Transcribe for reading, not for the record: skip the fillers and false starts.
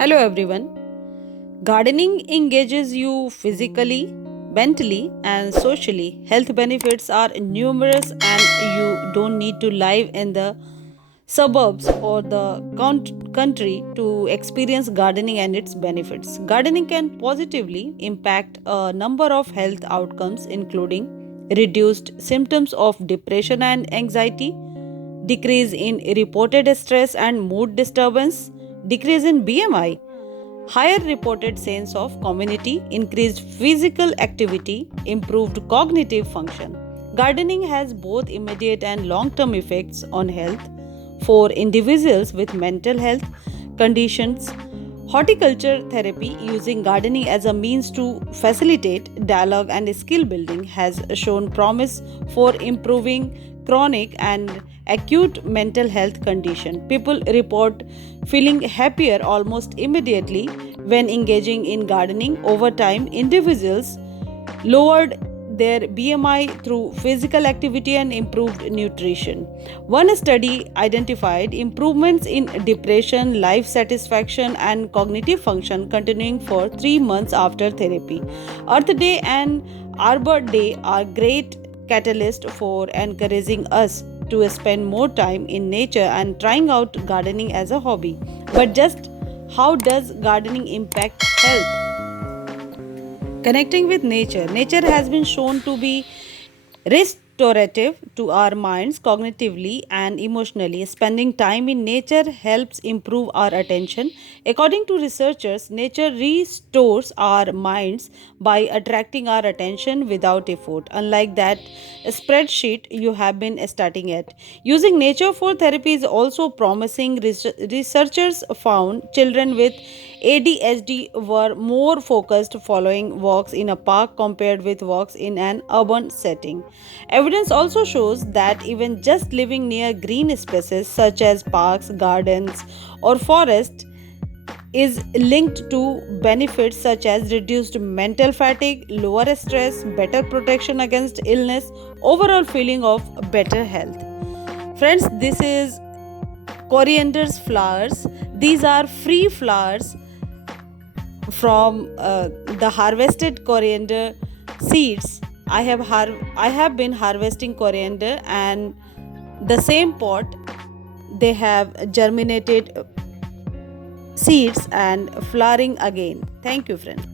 Hello everyone. Gardening engages you physically, mentally, and socially. Health benefits are numerous, and you don't need to live in the suburbs or the country to experience gardening and its benefits. Gardening can positively impact a number of health outcomes, including reduced symptoms of depression and anxiety, decrease in reported stress and mood disturbance, decrease in BMI, higher reported sense of community, increased physical activity, improved cognitive function. Gardening has both immediate and long term effects on health. For individuals with mental health conditions, horticulture therapy using gardening as a means to facilitate dialogue and skill building has shown promise for improving chronic and acute mental health condition. People report feeling happier almost immediately when engaging in gardening. Over time, individuals lowered their BMI through physical activity and improved nutrition. One study identified improvements in depression, life satisfaction, and cognitive function continuing for 3 months after therapy. Earth Day and Arbor Day are great catalysts for encouraging us to spend more time in nature and trying out gardening as a hobby. But just how does gardening impact health? Connecting with nature. Nature has been shown to be restorative to our minds cognitively and emotionally. Spending time in nature helps improve our attention. According to researchers, nature restores our minds by attracting our attention without effort. Unlike that spreadsheet you have been starting at. Using nature for therapy is also promising. Researchers found children with ADHD were more focused following walks in a park compared with walks in an urban setting. Evidence also shows that even just living near green spaces such as parks, gardens, or forests is linked to benefits such as reduced mental fatigue, lower stress, better protection against illness, overall feeling of better health. Friends, this is coriander's flowers. These are free flowers from the harvested coriander seeds. I have been harvesting coriander, and the same pot they have germinated seeds and flowering again. Thank you, friends.